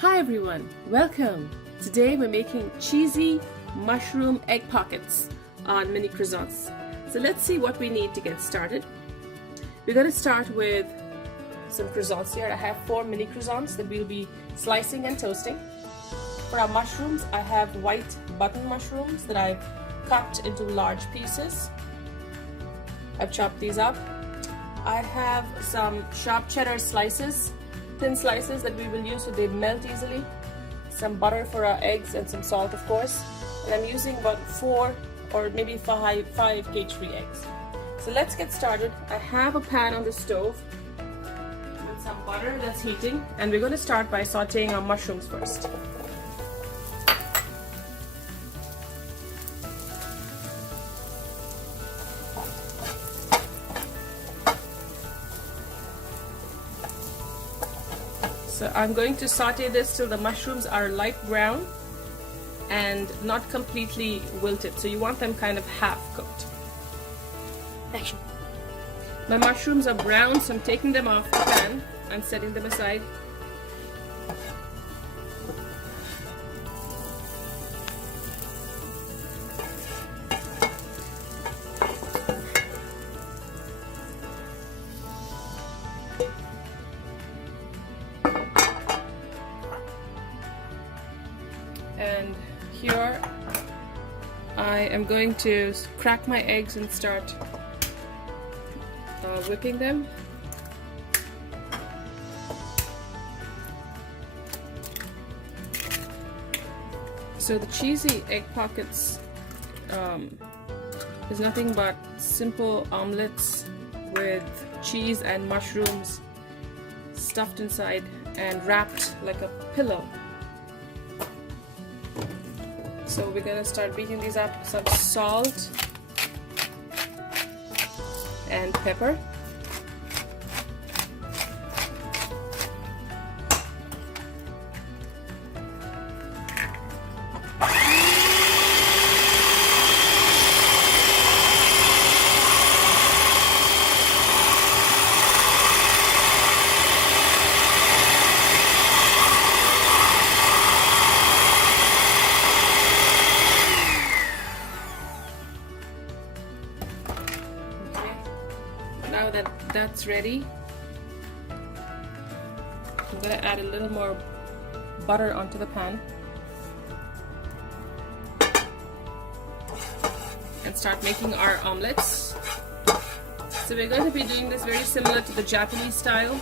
Hi everyone, welcome! Today we're making cheesy mushroom egg pockets on mini croissants. So let's see what we need to get started. We're going to start with some croissants here. I have 4 mini croissants that we'll be slicing and toasting. For our mushrooms, I have white button mushrooms that I've cut into large pieces. I've chopped these up. I have some sharp cheddar slices, thin slices that we will use so they melt easily. Some butter for our eggs and some salt, of course. And I'm using about 4 or maybe 5 cage-free eggs. So let's get started. I have a pan on the stove with some butter that's heating, and we're going to start by sauteing our mushrooms first. So I'm going to saute this till the mushrooms are light brown and not completely wilted. So you want them kind of half cooked. Action. My mushrooms are brown, so I'm taking them off the pan and setting them aside. And here I am going to crack my eggs and start whipping them. So the cheesy egg pockets is nothing but simple omelets with cheese and mushrooms stuffed inside and wrapped like a pillow. So we're going to start beating these up with some salt and pepper. Now that that's ready, I'm going to add a little more butter onto the pan and start making our omelets. So we're going to be doing this very similar to the Japanese style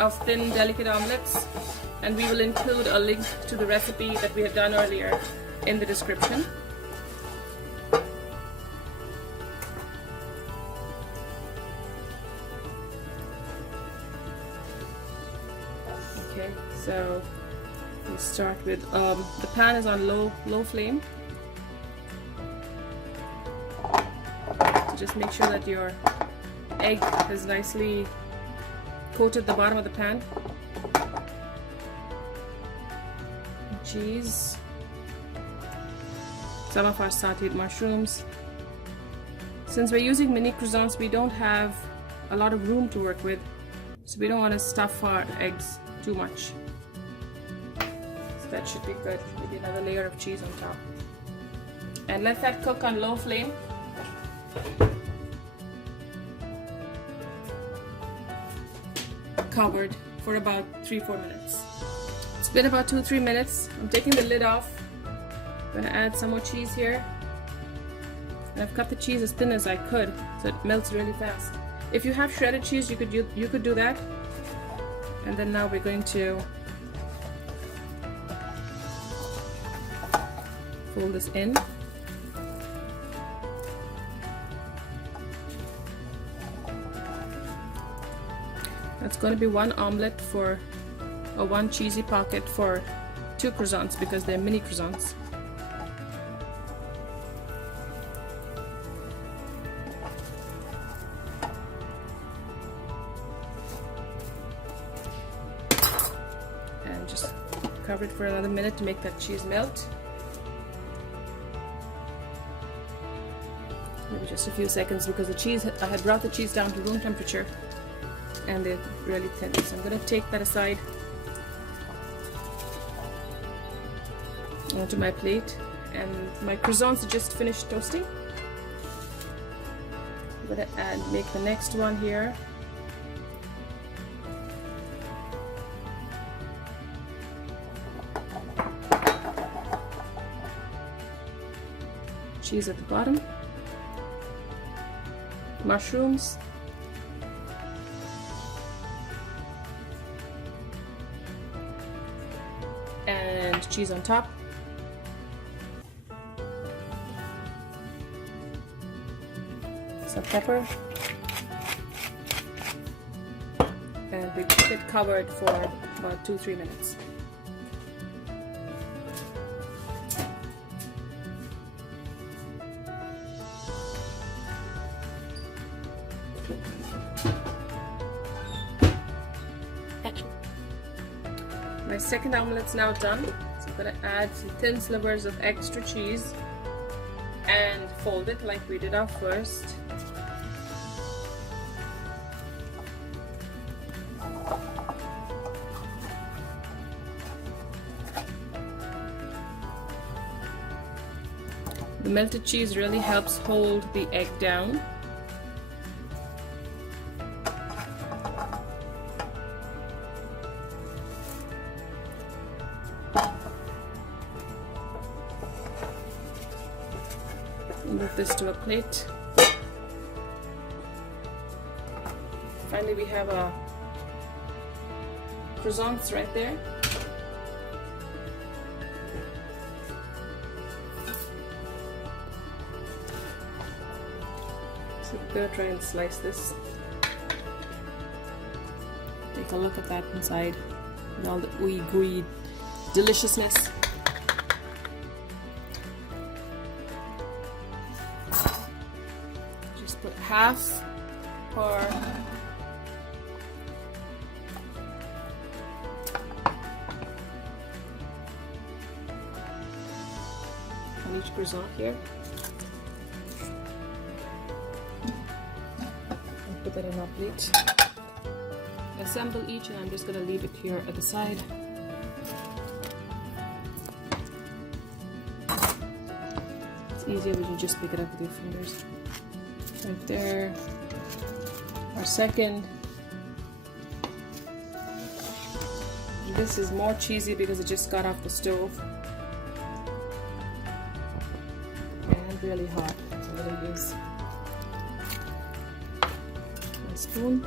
of thin, delicate omelets, and we will include a link to the recipe that we have done earlier in the description. Okay, so we start with the pan is on low flame. So just make sure that your egg has nicely coated the bottom of the pan. Cheese, some of our sauteed mushrooms. Since we're using mini croissants, we don't have a lot of room to work with, so we don't want to stuff our eggs too much. So that should be good. Maybe another layer of cheese on top. And let that cook on low flame. Covered for about 3-4 minutes. It's been about 2-3 minutes. I'm taking the lid off. I'm gonna add some more cheese here. And I've cut the cheese as thin as I could so it melts really fast. If you have shredded cheese, you could do that. And then now we're going to fold this in. That's going to be 1 omelette for, or 1 cheesy pocket for 2 croissants because they're mini croissants. And just cover it for another minute to make that cheese melt. Maybe just a few seconds because the cheese, I had brought the cheese down to room temperature and they're really thin. So I'm going to take that aside onto my plate, and my croissants are just finished toasting. I'm going to make the next one here. Cheese at the bottom, mushrooms, and cheese on top. Some pepper, and we keep it covered for about 2-3 minutes. My second omelet's now done, so I'm going to add some thin slivers of extra cheese and fold it like we did our first. The melted cheese really helps hold the egg down. Move this to a plate. Finally, we have our croissants right there. So I'm gonna try and slice this. Take a look at that inside and all the ooey gooey deliciousness. Put half on each croissant here. And put that in our plate. Assemble each, and I'm just going to leave it here at the side. It's easier when you just pick it up with your fingers. Right there, our second. This is more cheesy because it just got off the stove and really hot. So I'm going to use my spoon.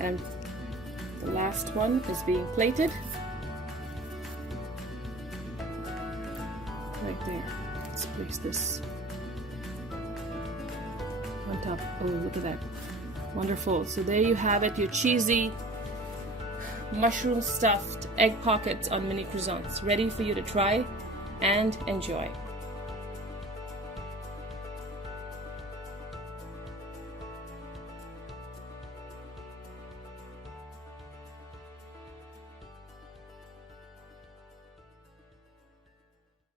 And the last one is being plated. Right there. Let's place this on top. Oh, look at that. Wonderful. So there you have it, your cheesy mushroom stuffed egg pockets on mini croissants, ready for you to try and enjoy.